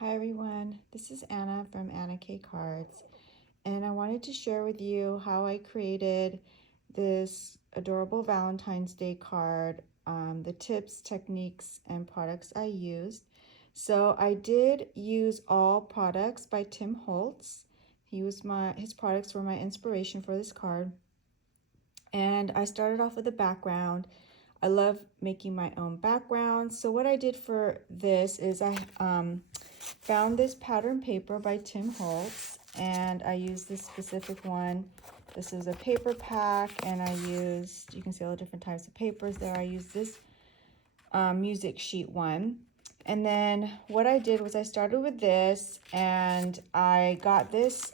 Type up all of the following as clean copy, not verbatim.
Hi everyone, this is Anna from Anna K Cards, and I wanted to share with you how I created this adorable Valentine's Day card, the tips, techniques, and products I used. So I did use all products by Tim Holtz. His products were my inspiration for this card. And I started off with a background. I love making my own backgrounds. So what I did for this is I found this pattern paper by Tim Holtz, and I used this specific one. This is a paper pack, and I used, you can see all the different types of papers there. I used this music sheet one. And then what I did was I started with this, and I got this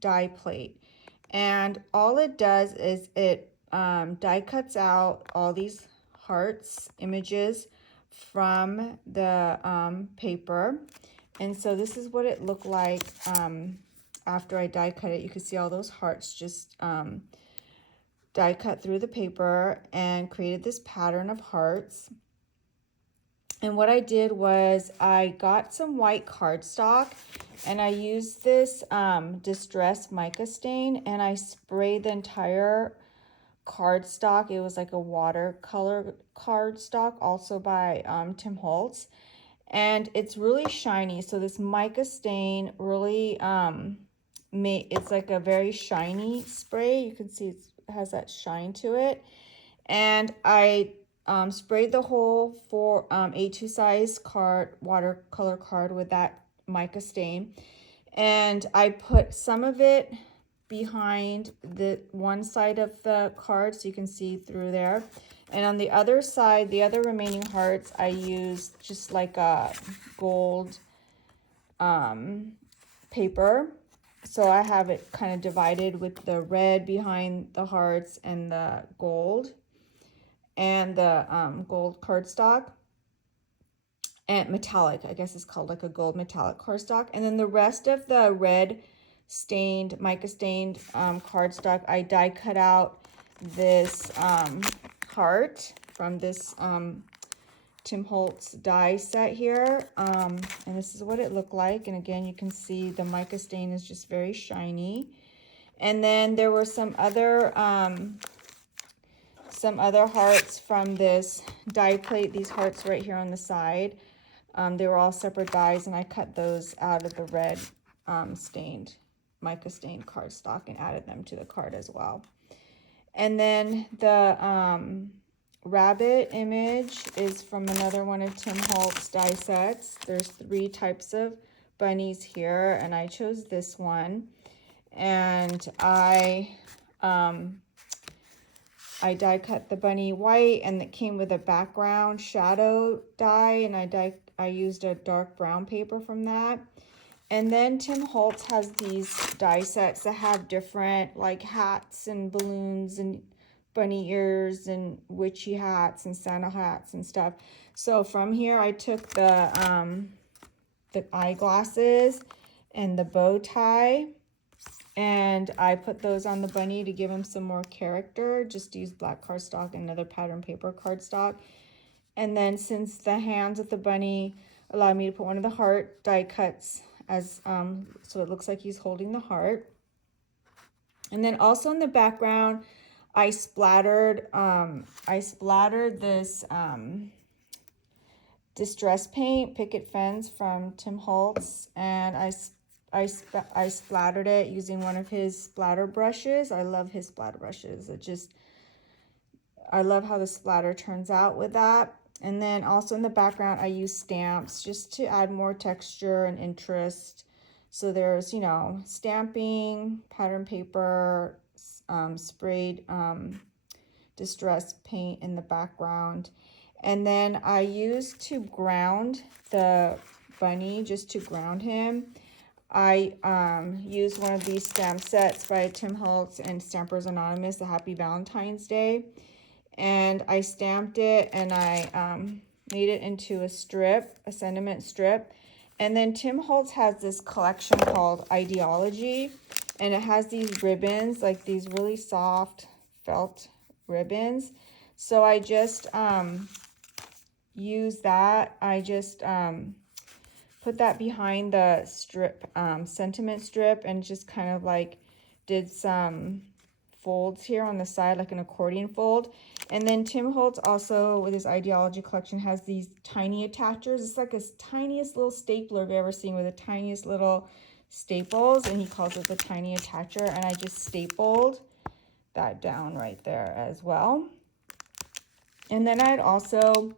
die plate. And all it does is it die cuts out all these hearts images from the paper. And so this is what it looked like after I die cut it. You can see all those hearts just die cut through the paper and created this pattern of hearts. And what I did was I got some white cardstock, and I used this distressed mica stain, and I sprayed the entire cardstock. It was like a watercolor cardstock, also by Tim Holtz. And it's really shiny. So this mica stain really it's like a very shiny spray. You can see it has that shine to it. And I sprayed the whole A2 size card, watercolor card, with that mica stain. And I put some of it behind the one side of the card so you can see through there. And on the other side, the other remaining hearts, I used just like a gold paper. So I have it kind of divided with the red behind the hearts and the gold gold cardstock, and metallic, I guess it's called like a gold metallic cardstock. And then the rest of the red stained, mica stained cardstock, I die cut out this heart from this Tim Holtz die set here. And this is what it looked like. And again, you can see the mica stain is just very shiny. And then there were some other hearts from this die plate, these hearts right here on the side. They were all separate dies, and I cut those out of the red mica stained cardstock and added them to the card as well. And then the rabbit image is from another one of Tim Holtz die sets. There's 3 types of bunnies here, and I chose this one. And I die cut the bunny white, and it came with a background shadow die, and I used a dark brown paper from that. And then Tim Holtz has these die sets that have different like hats and balloons and bunny ears and witchy hats and Santa hats and stuff. So from here I took the eyeglasses and the bow tie, and I put those on the bunny to give him some more character. Just use black cardstock and another pattern paper cardstock. And then since the hands of the bunny allowed me to put one of the heart die cuts as so it looks like he's holding the heart. And then also in the background, I splattered this distress paint picket fence from Tim Holtz, and I splattered it using one of his splatter brushes. I love his splatter brushes. I love how the splatter turns out with that. And then also in the background, I use stamps just to add more texture and interest. So there's, stamping, pattern paper, sprayed distress paint in the background. And then I used to ground the bunny, just to ground him, I used one of these stamp sets by Tim Holtz and Stampers Anonymous, the Happy Valentine's Day. And I stamped it, and I made it into a strip, a sentiment strip. And then Tim Holtz has this collection called Ideology, and it has these ribbons, like these really soft felt ribbons. So I just use that. I just put that behind the strip, sentiment strip, and just kind of like did some folds here on the side, like an accordion fold. And then Tim Holtz also, with his Ideology collection, has these tiny attachers. It's like a tiniest little stapler if you've ever seen, with the tiniest little staples, and he calls it the tiny attacher. And I just stapled that down right there as well. And then I'd also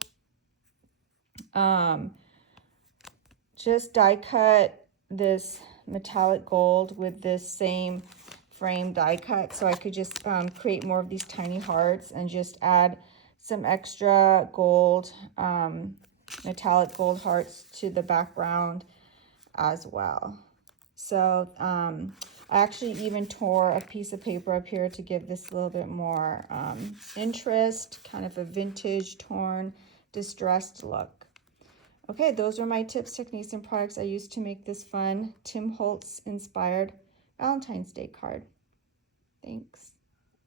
just die cut this metallic gold with this same frame die cut, so I could just create more of these tiny hearts and just add some extra gold, metallic gold hearts to the background as well. So I actually even tore a piece of paper up here to give this a little bit more interest, kind of a vintage, torn, distressed look. Okay, those are my tips, techniques, and products I used to make this fun Tim Holtz inspired Valentine's Day card. Thanks.